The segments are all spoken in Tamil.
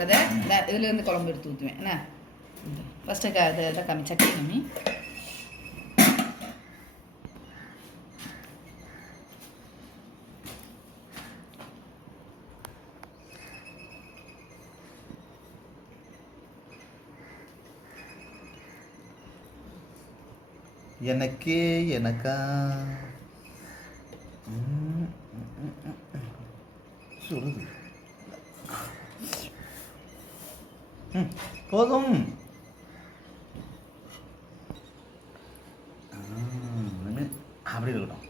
அதை இதுலேருந்து குழம்பு எடுத்து ஊற்றுவேன் என்ன ஃபஸ்ட்டு இதை கம்மி சட்டி கம்மி எனக்கே எனக்கா சொல்லுது போதும். அப்படி இருக்கட்டும்.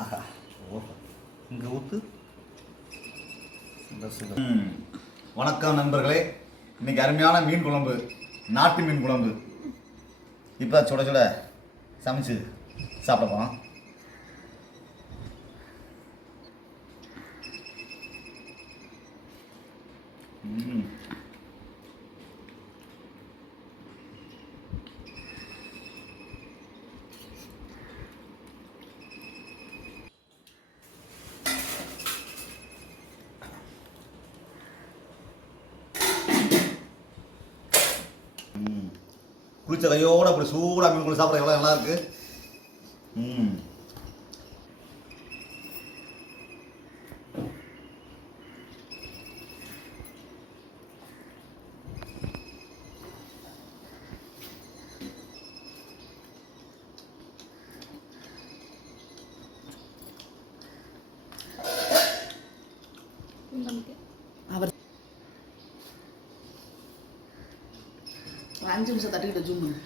ஆஹா ஓஹோ இங்கே ஊற்று. வணக்கம் நண்பர்களே, இன்னைக்கு அருமையான மீன் குழம்பு, நாட்டு மீன் குழம்பு இப்போ சுட சுட சமைச்சு சாப்பிட போகிறோம். குளிச்ச கையோடு அப்படி சூடாக மீன் குழம்பு சாப்பிட்ற எவ்வளோ நல்லா இருக்கு. அவர் 5 நிமிஷம் தட்டிக்கிட்ட ஜூம் பண்ணு.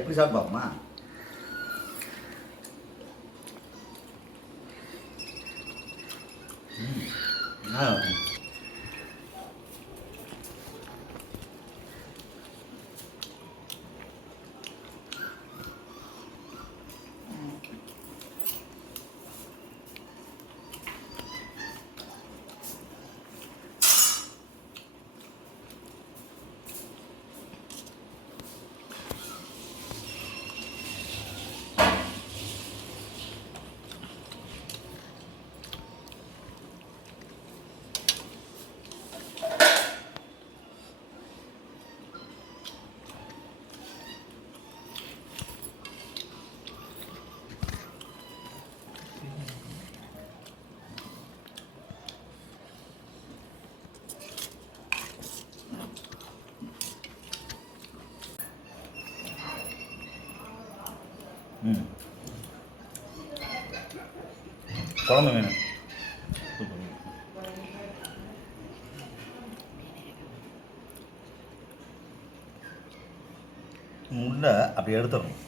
இப்படி சாப்பிட்டு பார்ப்போமா? குழம்பு வேணும். முள்ளை அப்படி எடுத்துடணும்.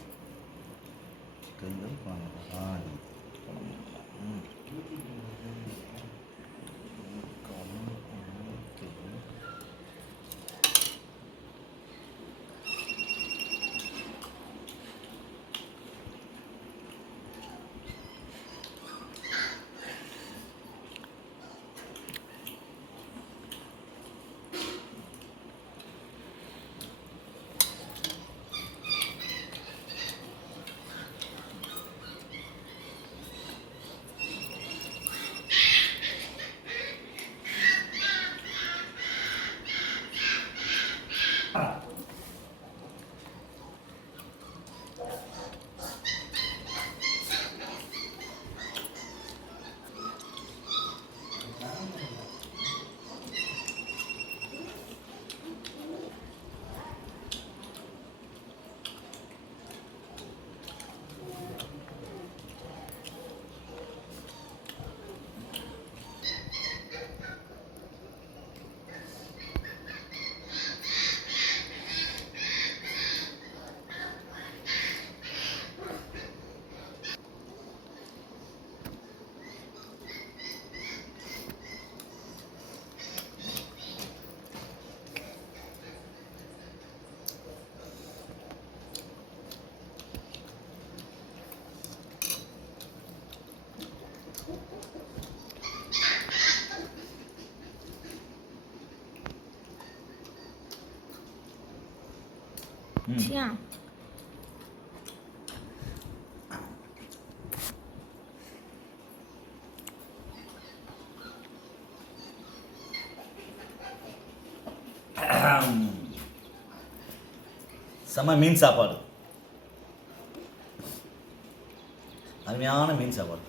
这样。செம்ம மீன் சாப்பாடு, அருமையான மீன் சாப்பாடு.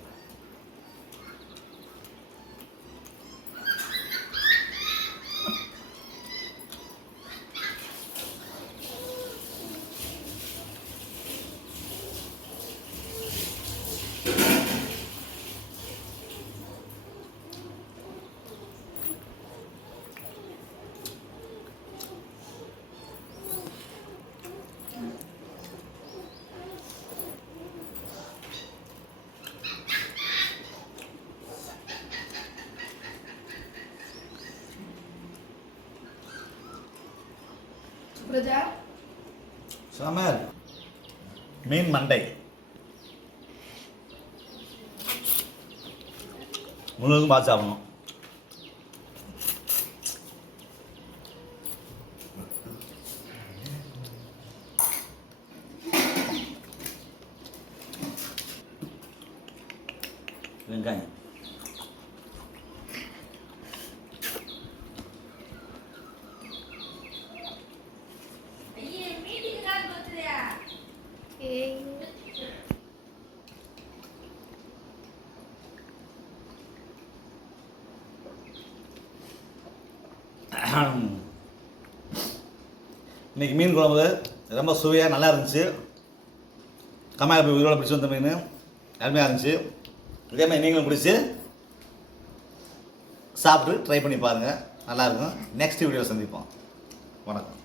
சுப்ரஜா சமையல் மீன் மண்டை முழுவதும் பார்த்து சாப்பிடணும். வெங்காயம் இன்றைக்கி மீன் குழம்பு ரொம்ப சுவையாக நல்லா இருந்துச்சு. கம்மாயில் உயிரோட பிடிச்சி வந்த மீன் அருமையாக இருந்துச்சு. இதே மாதிரி நீங்களும் பிடிச்சி சாப்பிட்டு ட்ரை பண்ணி பாருங்கள், நல்லாயிருக்கும். நெக்ஸ்ட் வீடியோ சந்திப்போம். வணக்கம்.